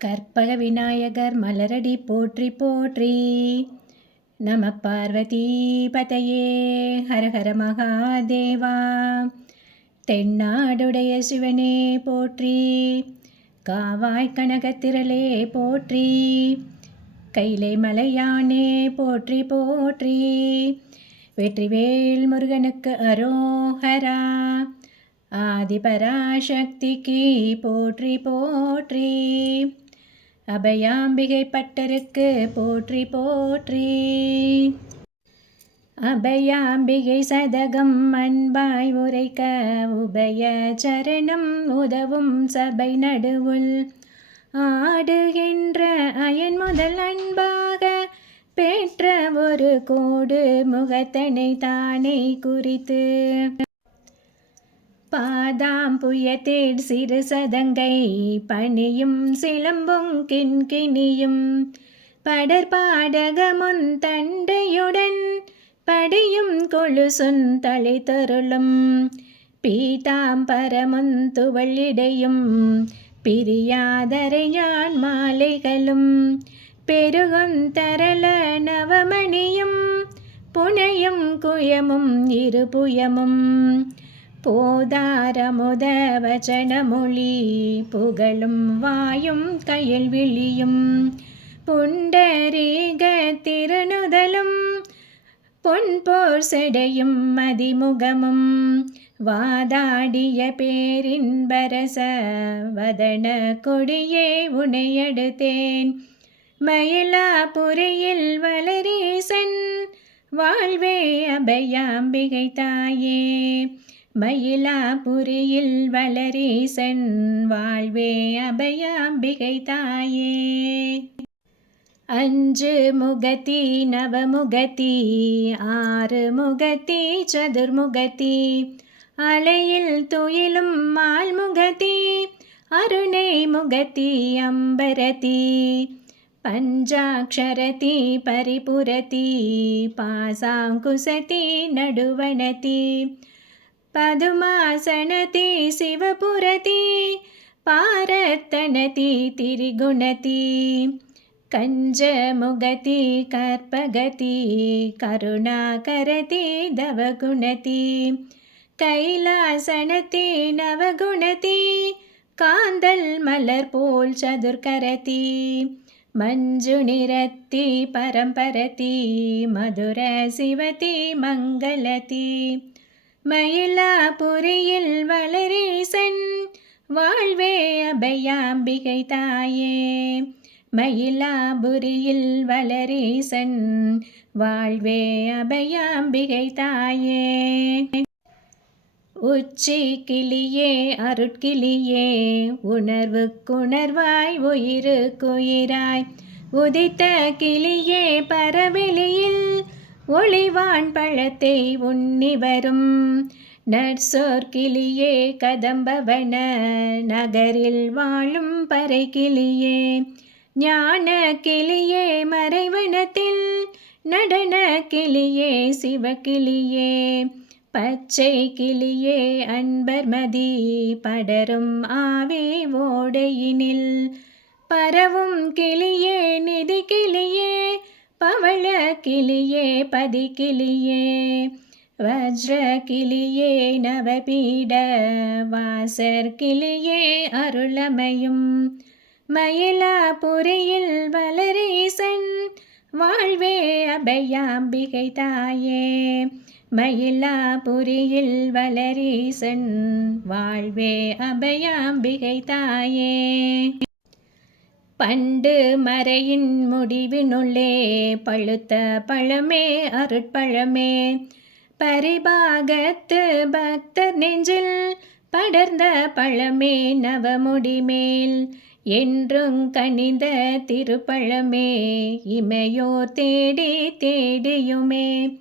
கற்பக விநாயகர் மலரடி போற்றி போற்றி. நம பார்வதி பதையே ஹரஹர மகாதேவா. தென்னாடுடைய சிவனே போற்றி காவாய் கனகத்திரளே போற்றி கைலை மலையானே போற்றி போற்றி. வெற்றிவேல் முருகனுக்கு அரோஹரா ஆதிபராசக்திக்கு போற்றி போற்றி. அபயாம்பிகை பட்டருக்கு போற்றி போற்றி. அபயாம்பிகை சதகம் அன்பாய் உரைக்க உபய சரணம் உதவும் சபை நடுவுள். ஆடுகின்ற அயன் முதல் அன்பாக பெற்ற ஒரு கோடு முகத்தனை தானே குறித்து. பாதாம் புயத்தேர் சிறு சதங்கை பணியும் சிலம்பும் கிண்கிணியும். படற்பாடகமுன் தண்டையுடன் படியும் கொழுசுன் தலை தருளும் பீதாம்பரமுன் துவள்ளிடையும் பிரியாதரையான் மாலைகளும். பெருகுந்தரள நவமணியும் புனையும் குயமும் இருபுயமும் போதாரமுத வச்சனமொழி புகழும் வாயும் கையில் விழியும். புண்டரீக திருநுதலும் பொன்போர் செடையும் மதிமுகமும். வாதாடிய பேரின்பரச வதன கொடியே உனையெடுத்தேன். மயிலாபுரியில் வளரீசன் வாழ்வே அபயாம்பிகை தாயே. மயிலாபுரியில் வளரீசன் வாழ்வே அபயாம்பிகை தாயே. அஞ்சு முகதி நவமுகதி ஆறு முகதி சதுர்முகதி அலையில் துயிலும் மால்முகதி அருணை முகதி அம்பரதி பஞ்சாட்சரதி பரிபுரதி பாசாங்குசதி நடுவணதி பதுமாசனதி சிவபுரதி பாரத்தனதி திரிகுணதி கஞ்சமுகதி கற்பகதி கருணாகரதி தவகுணதி கைலாசனதி நவகுணதி காந்தல் மலர் போல் சதுர்கரதி மஞ்சுநிறத்தி பரம்பரதி மதுர சிவதி மங்களதி. மயிலாபுரியில் வளரீசன் வாழ்வே அபயாம்பிகை தாயே. மயிலாபுரியில் வளரீசன் வாழ்வே அபயாம்பிகை தாயே. உச்சி கிளியே அருட்கிளியே உணர்வுக்குணர்வாய் உயிருக்குயிராய். உதித்த கிளியே பரவெளியில் ஒளிவான் பழத்தை உண்ணி வரும் நற்சோர் கிளியே கதம்பவன நகரில் வாழும் பறை கிளியே. ஞான கிளியே மறைவனத்தில் நடன கிளியே சிவக்கிளியே பச்சை கிளியே அன்பர் மதி படரும் ஆவே ஓடையினில். பரவும் கிளியே நிதி கிளியே பவள கிளியே பதி கிளியே வஜ்ர கிளியே நவபீட வாசர் கிளியே அருளமையும். மயிலாபுரியில் வளரீசன் வாழ்வே அபயாம்பிகை தாயே. மயிலாபுரியில் வளரீசன் வாழ்வே அபயாம்பிகை தாயே. பண்டு மறையின் முடிவினுள்ளே பழுத்த பழமே அருட்பழமே. பரிபாகத்து பக்தர் நெஞ்சில் படர்ந்த பழமே நவமுடிமேல் என்றும் கனிந்த திருப்பழமே. இமையோ தேடி தேடியுமே.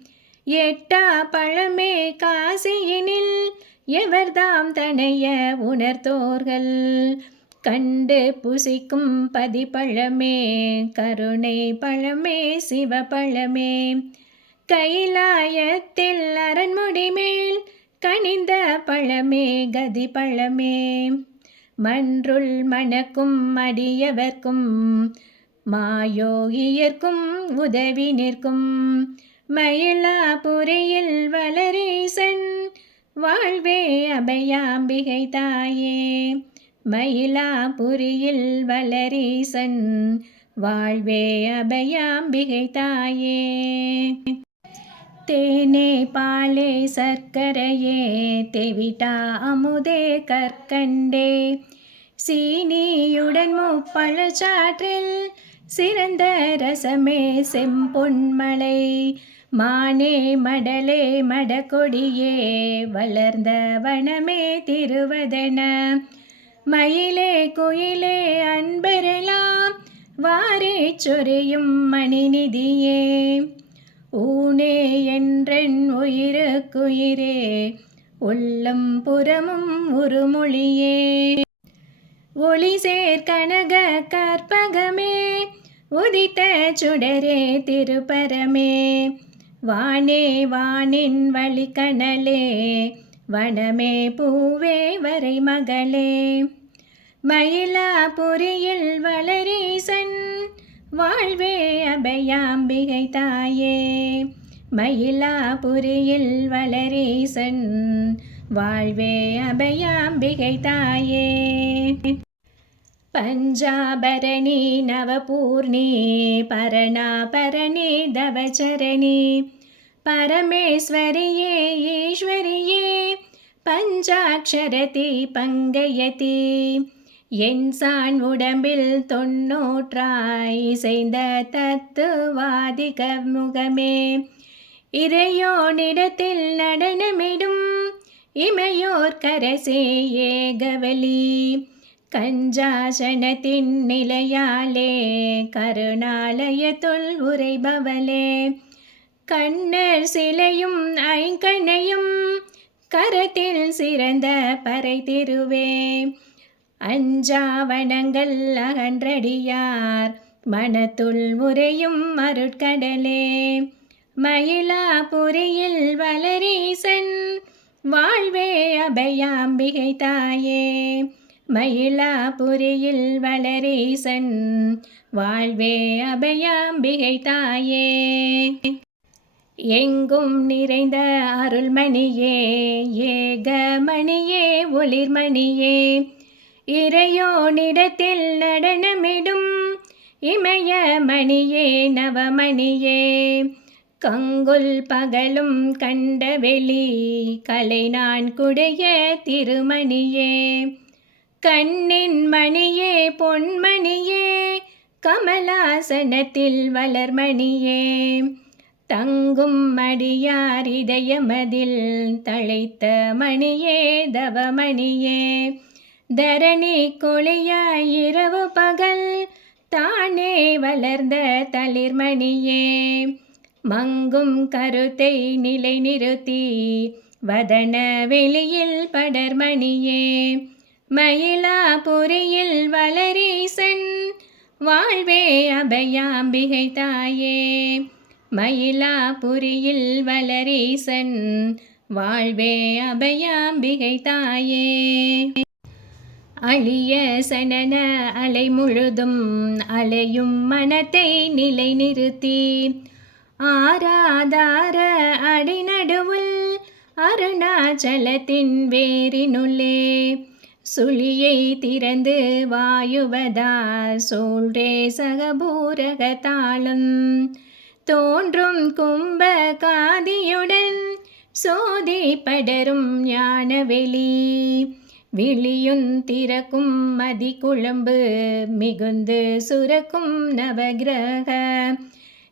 எட்டா பழமே காசியினில் எவர்தாம் தனைய உணர்த்தோர்கள் கண்டு புசிக்கும் பதிப்பழமே கருணை பழமே சிவபழமே கைலாயத்தில் அரண்முடிமேல் கனிந்த பழமே கதி பழமே மன்றுள் மணக்கும் அடியவர்க்கும் மாயோகியர்க்கும் உதவி நிற்கும். மயிலாபுரியில் வளரீசன் வாழ்வே அபயாம்பிகை தாயே. மயிலாபுரியில் வளரீசன் வாழ்வே அபயாம்பிகை தாயே. தேனே பாலே சர்க்கரையே தெவிட்டா அமுதே கற்கண்டே. சீனியுடன் முப்பழச்சாற்றில் சிறந்த ரசமே செம்பொன்மலை. மானே மடலே மடக்கொடியே வளர்ந்த வனமே திருவதன. மயிலே குயிலே அன்பரெல்லாம் வாரே சொரியும் மணிநிதியே. ஊனே என்றென் உயிருக்குயிரே உள்ளம் புறமும் உருமொழியே. ஒளி சேர்க்கனக கற்பகமே உதித்த சுடரே திருப்பரமே. வானே வானின் வழிக்கணலே வனமே பூவே வரை மகளே. மயிலாபுரியில் வளரீசன் வாழ்வே அபயாம்பிகை தாயே. மயிலாபுரியில் வளரீசன் வாழ்வே அபயாம்பிகை தாயே. பஞ்சாபரணி நவபூர்ணி பரணாபரணி தவச்சரணி பரமேஸ்வரியே ஈஸ்வரியே பஞ்சாட்சரதி பங்கயதி. என் சான் உடம்பில் தொன்னூற்றாய் இசைந்த தத்துவாதிக முகமே. இறையோனிடத்தில் நடனமிடும் இமையோர் கரசே ஏகவலி. கஞ்சாசனத்தின் நிலையாலே கருணாலயத்துள் உரைபவலே கண்ணர் சிலையும் ஐங்கண்ணையும் கரத்தில் சிறந்த பறை தெருவே. அஞ்சாவணங்கள் அகன்றடியார் மனத்துள் உரையும் அருட்கடலே. மயிலாபுரியில் வளரீசன் வாழ்வே அபயாம்பிகை தாயே. மயிலாபுரியில் வளரீசன் வாழ்வே அபயாம்பிகை தாயே. எங்கும் நிறைந்த அருள்மணியே ஏகமணியே ஒளிர்மணியே. இறையோனிடத்தில் நடனமிடும் இமயமணியே நவமணியே. கங்குல் பகலும் கண்டவெளி கலை நான் குடைய திருமணியே. கண்ணின் மணியே பொன்மணியே. கமலாசனத்தில் வளர்மணியே. தங்கும் மடியார் இதயமதில் தழைத்த மணியே தவமணியே. தரணி கொளியாய் இரவு பகல் தானே வளர்ந்த தளிர்மணியே. மங்கும் கருத்தை நிலை நிறுத்தி வதன வெளியில் படர்மணியே. மயிலாபுரியில் வளரீசன் வாழ்வே அபயாம்பிகை தாயே. மயிலாபுரியில் வளரீசன் வாழ்வே அபயாம்பிகை தாயே. அழிய சனன அலை முழுதும் அலையும் மனத்தை நிலை நிறுத்தி ஆராதார அடிநடுவுள் அருணாச்சலத்தின் வேரினுள்ளே. சுழியை திறந்து வாயுவதா சோழ்ரே சகபூரக தாளம் தோன்றும் கும்ப காதியுடன் சோதி படரும் ஞானவெளி. விழியுன் திறக்கும் மதி குழம்பு மிகுந்து சுரக்கும் நவகிரக.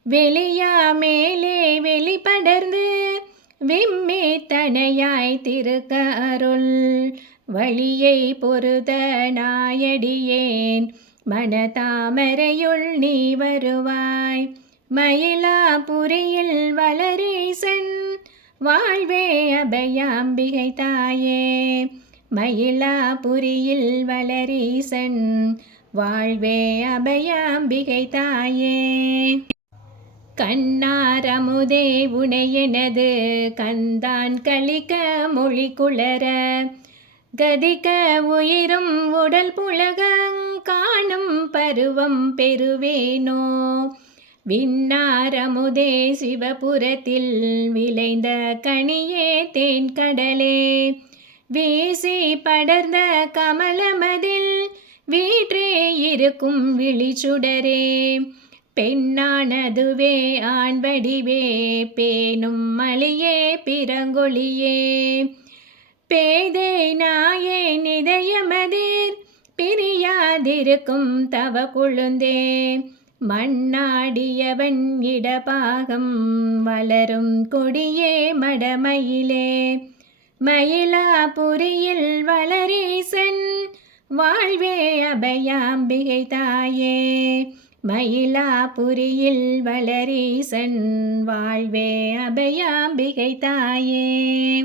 வெளியா மேலே வெளிப்படர்ந்து விம்மி தனையாய் திருக்க அருள். வழியை பொருத நாயடியேன் மனதாமரையுள் நீ வருவாய். மயிலாபுரியில் வளரீசன் வாழ்வே அபயாம்பிகை தாயே. மயிலாபுரியில் வளரீசன் வாழ்வே அபயாம்பிகை தாயே. கண்ணாரமுதே உனையனது கந்தான் கழிக்க மொழி குளர. கதிக்க உயிரும் உடல் புலகங் காணும் பருவம் பெறுவேனோ. விண்ணாரமுதே சிவபுரத்தில் விளைந்த கனியே தேன் கடலே. வீசி படர்ந்த கமலமதில் வீற்றே இருக்கும் விழிச்சுடரே பெண்ணானதுவே ஆண்வடிவே பேணும் மளியே பிறங்கொழியே. பேதை நாயே நிதயமதிர் பிரியாதிருக்கும் தவ குழுந்தே. மண்ணாடியவன் இடபாகம் வளரும் கொடியே மடமயிலே. மயிலாபுரியில் வளரீசன் வாழ்வே அபயாம்பிகை தாயே. மயிலாபுரியில் வளரீசன் வாழ்வே அபயாம்பிகை தாயே.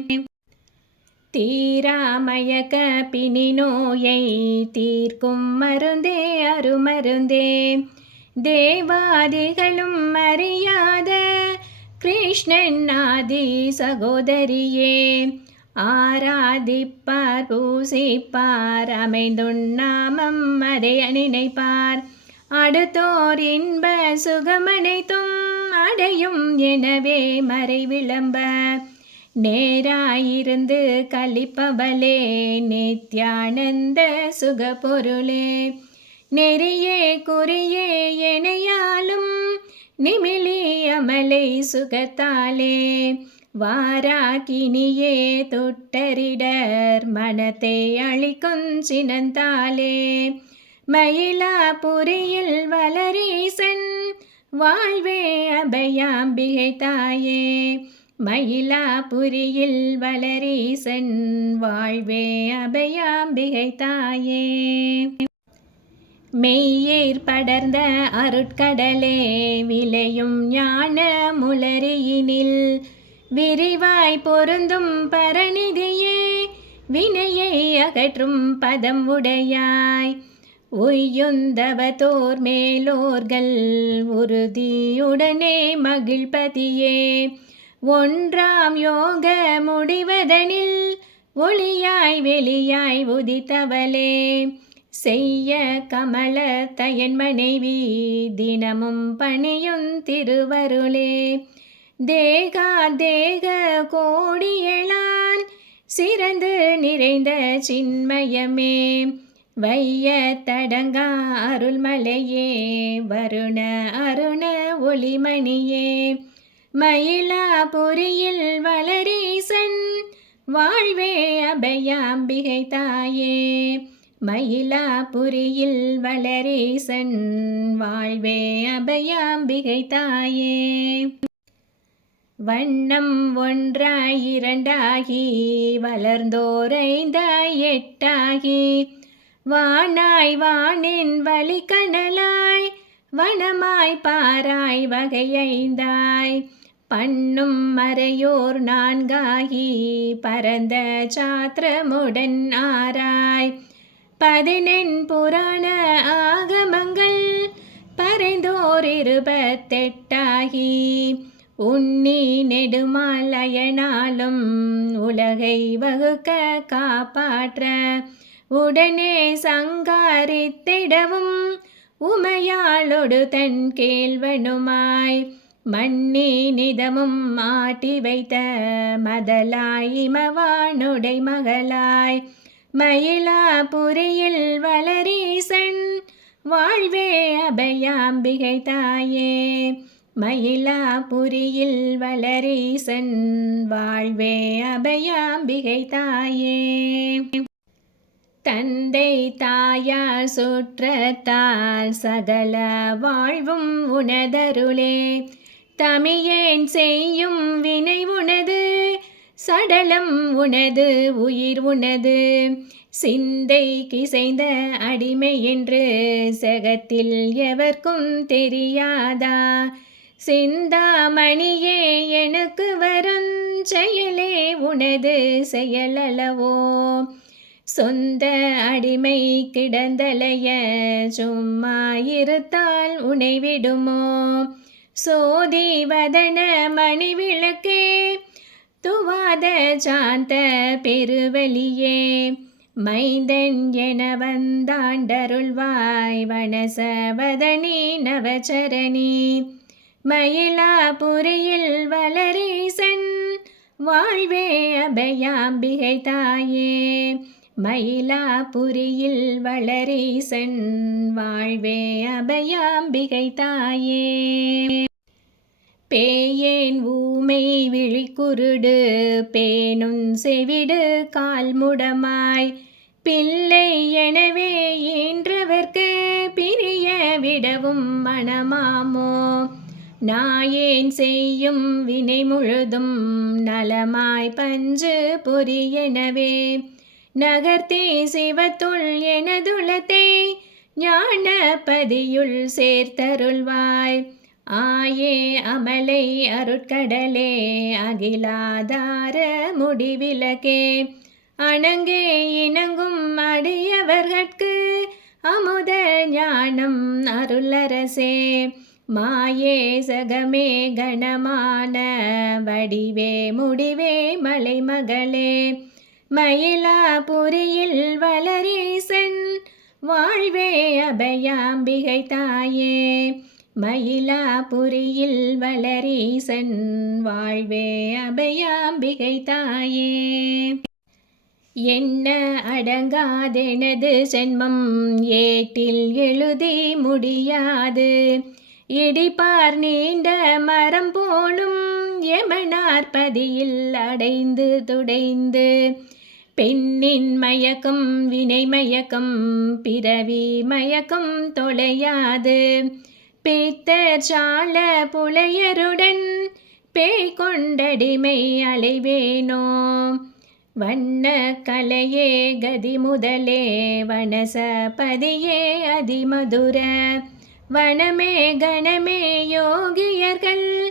தீராமயக்க பிணி நோயை தீர்க்கும் மருந்தே அருமருந்தே. தேவாதிகளும் அறியாத கிருஷ்ணன் ஆதி சகோதரியே. ஆராதிப்பார் பூசிப்பார் அமைந்துண்ணாமம் அதை நினைப்பார். அடுத்தோர் இன்ப சுகமனைத்தும் அடையும் எனவே மறை விளம்ப. நேராயிருந்து கழிப்பவளே நித்யானந்த சுகபொருளே நெறியே குறியே எனையாலும் நிமிலி அமலை சுகத்தாலே. வாராகினியே தொட்டரிடர் மனத்தை அழிக்கும் சினந்தாலே. மயிலாபுரியில் வளரீசன் வாழ்வே அபயாம்பிகை தாயே. மயிலாபுரியில் வளரீசன் வாழ்வே அபயாம்பிகை தாயே. மெய்யேர் படர்ந்த அருட்கடலே விளையும் ஞான முலரியினில் விரிவாய் பொருந்தும் பரநிதியே வினையை அகற்றும் பதம் உடையாய். உய்யுந்தவத்தோர் மேலோர்கள் உறுதியுடனே மகிழ்பதியே. ஒன்றாம் யோக முடிவதனில் ஒளியாய் வெளியாய் உதித்தவளே. செய்ய கமல தயன் மனைவி தினமும் பணியும் திருவருளே. தேகா தேக கோடியளான் சிறந்து நிறைந்த சின்மயமே. வைய தடங்கா அருள்மலையே வருண அருண ஒளிமணியே. மயிலாபுரியில் வளரீசன் வாழ்வே அபயாம்பிகை தாயே. மயிலாபுரியில் வளரேசன் வாழ்வே அபயாம்பிகை தாயே. வண்ணம் ஒன்றாய் இரண்டாகி வளர்ந்தோரைந்தாய் எட்டாகி. வானாய் வானின் வழிக்கணலாய் வனமாய் பாராய் வகையைந்தாய். பண்ணும் மறையோர் நான்காகி பரந்த சாத்திரமுடன் ஆராய். பதினெண் புராண ஆகமங்கள் பறைந்தோர் இருபத்தெட்டாகி உன்னி நெடுமாலயனாலும் உலகை வகுக்க காப்பாற்ற உடனே சங்காரித்திடவும் உமையாளொடு தன் கேள்வனுமாய் மண்ணி நிதமும் மாட்டி வைத்த மதலாய் இமவானுடை மகளாய் மயிலாபுரியில் வளரீசன் வாழ்வே அபயாம்பிகை தாயே. மயிலாபுரியில் வளரீசன் வாழ்வே அபயாம்பிகை தாயே. தந்தை தாயார் சுற்றத்தால் சகல வாழ்வும் உனதருளே தமியேன் செய்யும் வினை உனது சடலம் உனது உயிர் உனது. சிந்தை கிசைந்த அடிமை என்று செகத்தில் எவர்க்கும் தெரியாதா? சிந்தாமணியே எனக்கு வரும் செயலே உனது செயலளவோ? சொந்த அடிமை கிடந்தலைய சும்மா இருத்தால் உனைவிடுமோ சோதி வதன மணி விளக்கே துவாத சாந்த பெருவெளியே மைந்தன் என வந்தாண்டருள்வாய் வனசவதனி நவச்சரணி மயிலாபுரியில் வளரீசன் வாழ்வே அபயாம்பிகை தாயே. மயிலாபுரியில் வளரீசன் வாழ்வே அபயாம்பிகை தாயே. பேயேன் ஊமை விழிக்குருடு பேனும் செவிடு கால்முடமாய் பிள்ளை எனவே என்றவர்க்கு பிரிய விடவும் மனமாமோ? நாயேன் செய்யும் வினை முழுதும் நலமாய் பஞ்சு பொரியெனவே நகர்த்தே சிவத்துள் எனதுளத்தை ஞானபதியுள் சேர்த்தருள்வாய். ஆயே அமலை அருட்கடலே அகிலாதார முடிவிலகே. அணங்கே இணங்கும் அடியவர்கட்கு அமுத ஞானம் அருளரசே. மாயே சகமே கணமான வடிவே முடிவே மலைமகளே. மயிலாபுரியில் வளரீசன் வாழ்வே அபயாம்பிகை தாயே. மயிலாபுரியில் வளரீசன் வாழ்வே அபயாம்பிகை தாயே. என்ன அடங்காதெனது சென்மம் ஏட்டில் எழுதி முடியாது. இடிப்பார் நீண்ட மரம் போலும் எமனார்பதியில் அடைந்து துடைந்து. பெண்ணின் மயக்கம் வினை மயக்கம் பிறவி மயக்கம் தொலையாது. பேத்தர் சால புலையருடன் பேய் கொண்டடிமை அலைவேனோ? வண்ண கலையே கதி முதலே வனசபதியே அதிமதுர. வனமே கணமே யோகியர்கள்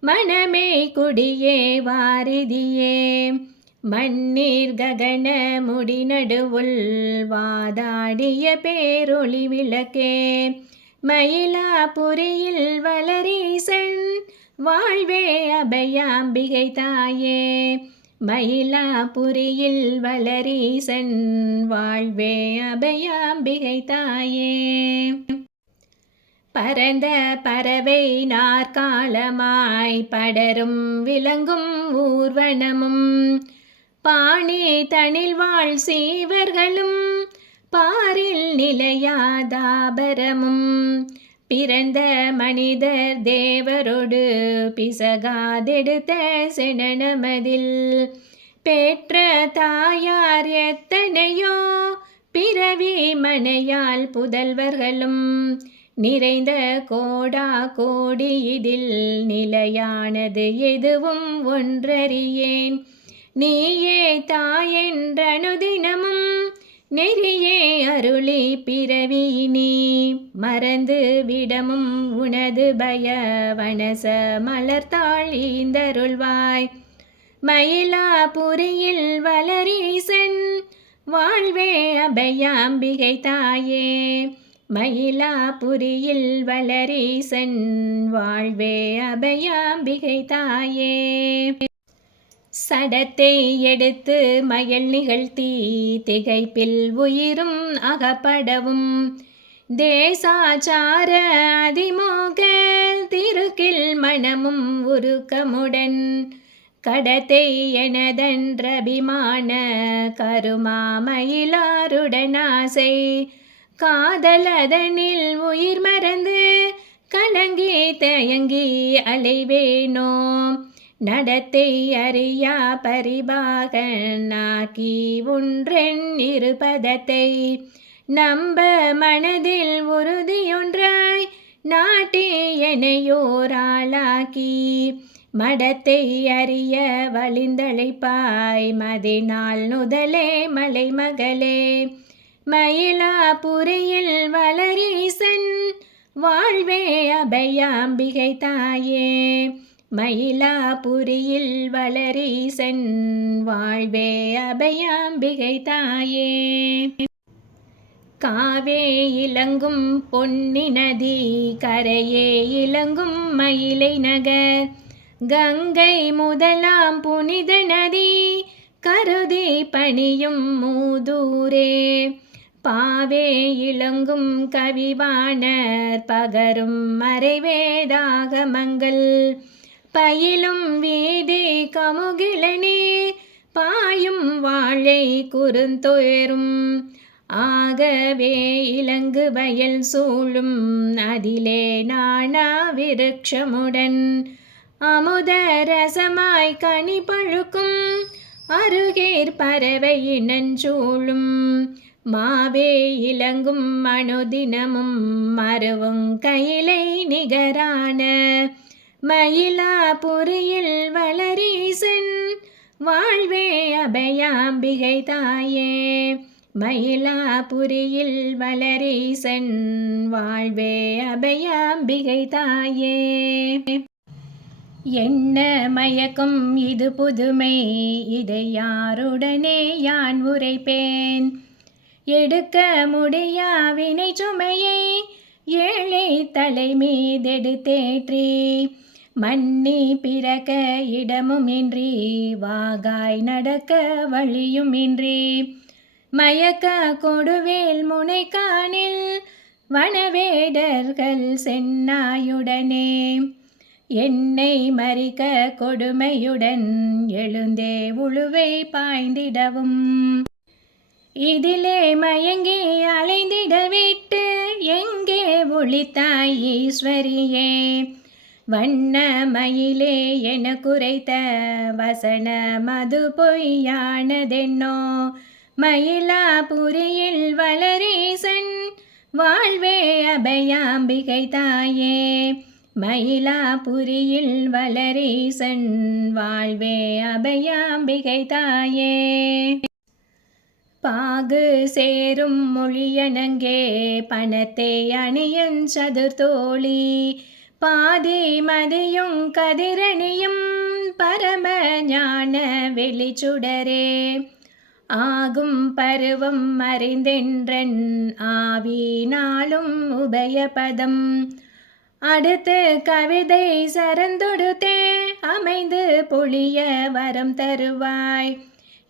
மனமே குடியே வாரிதியே. மண்ணீர் ககன முடிநடுவுள் வாதாடிய பேரொளி விளக்கே. மயிலாபுரியில் வளரீசன் வாழ்வே அபயாம்பிகை தாயே. மயிலாபுரியில் வளரீசன் வாழ்வே அபயாம்பிகை தாயே. பரந்த பறவை நாற்காலமாய் படரும் விளங்கும் ஊர்வனமும் பாணி தனில் வாழ் சீவர்களும் பாரில் நிலையாதாபரமும் பிறந்த மனிதர் தேவரோடு பிசகாதெடுத்த செனமதில் பெற்ற தாயார் எத்தனையோ பிறவி மனையால் புதல்வர்களும் நிறைந்த கோடா கோடி இதில் நிலையானது எதுவும் ஒன்றறியேன். நீயே தாயென்றனுதினமும் நெறியே அருளி பிறவி நீ மறந்து விடமும் உனது பய வனச மலர்த்தாள் ஈந்தருள்வாய். மயிலாபுரியில் வளரீசன் வாழ்வே அபயாம்பிகை தாயே. மயிலாபுரியில் வளரீசன் வாழ்வே அபயாம்பிகை தாயே. சடத்தை எடுத்து மயல் நிகழ்த்தி திகைப்பில் உயிரும் அகப்படவும். தேசாச்சார அதிமோக திருக்கில் மனமும் உருக்கமுடன். கடத்தை எனதன்றபிமான கருமாமயிலாருடனாசை. காதலதனில் உயிர் மறந்து கலங்கி தயங்கி அலைவேனோ நடத்தை அறியா பரிபாகனாக்கி ஒன்றென் இருபதத்தை. நம்ப மனதில் உறுதியொன்றாய் நாட்டே எனையோராளாக்கி மடத்தை அறிய வழிந்தழைப்பாய் மதினால் நுதலே மலைமகளே. மயிலாபுரியில் வளரீசன் வாழ்வே அபயாம்பிகை தாயே. மயிலாபுரியில் வளரீசன் வாழ்வே அபயாம்பிகை தாயே. காவே இலங்கும் பொன்னி நதி கரையே இலங்கும் மயிலை நகர். கங்கை முதலாம் புனித நதி கருதி பணியும் மூதூரே. பாவே இளங்கும் கவிவாணர் பகரும் மறைவேதாகமங்கள். பயிலும் வீதி கமுகிலனே பாயும் வாழை குறுந்தொயரும். ஆகவே இலங்கு வயல் சூழும் அதிலே நாணா விருட்சமுடன். அமுத ரசமாய் கனி பழுக்கும் அருகேர் பறவை இனஞ்சூழும். மாவே இலங்கும் மனுதினமும் மருவும் கையிலை நிகரான மயிலாபுரியில் வளரீசன் வாழ்வே அபயாம்பிகை தாயே. மயிலாபுரியில் வளரீசன் வாழ்வே அபயாம்பிகை தாயே. என்ன மயக்கும் இது புதுமை இதை யாருடனே யான் உரைப்பேன்? எடுக்க முடியா வினை சுமையை ஏழை தலை மண்ணி பிறக்க இடமுமின்றி வாகாய் நடக்க வழியுமின்றி. மயக்க கொடுவேல் முனைக்கானில் வனவேடர்கள் சென்னாயுடனே. என்னை மறிக்க கொடுமையுடன் எழுந்தே உழுவை பாய்ந்திடவும். இதிலே மயங்கி அலைந்திட விட்டு எங்கே ஒளித்தாய் ஈஸ்வரியே? வண்ணமயிலே என குறைத்த வசன மது பொய்யானதென்னோ? மயிலாபுரியில் வளரீசன் வாழ்வே அபயாம்பிகை தாயே. மயிலாபுரியில் வளரீசன் வாழ்வே அபயாம்பிகை தாயே. பாகு சேரும் மொழியனங்கே பணத்தை அணியன் சதுர்தோழி பாதி மதியும் கதிரணியும் பரம ஞான வெளிச்சுடரே. ஆகும் பருவம் அறிந்தென்றன் ஆவினாலும் உபயபதம். அடுத்து கவிதை சரந்தொடுத்தே அமைந்து பொழிய வரம் தருவாய்.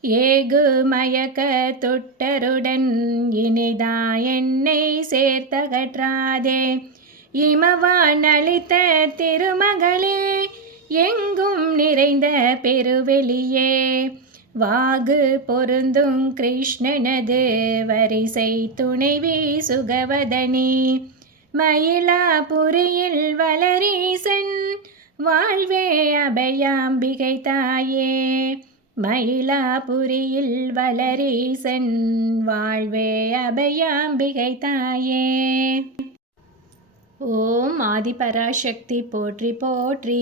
ஏகு மயக்க தொட்டருடன் இனிதா என்னை சேர்த்தகற்றாதே. இமவான் அளித்த திருமகளே எங்கும் நிறைந்த பெருவெளியே. வாகு பொருந்தும் கிருஷ்ணனது வரிசை துணைவி சுகவதனி. மயிலாபுரியில் வளரீசன் வாழ்வே அபயாம்பிகை தாயே. மயிலாபுரியில் வளரீசன் வாழ்வே அபயாம்பிகை தாயே. ஓம் ஆதிபராசக்தி போற்றி போற்றி.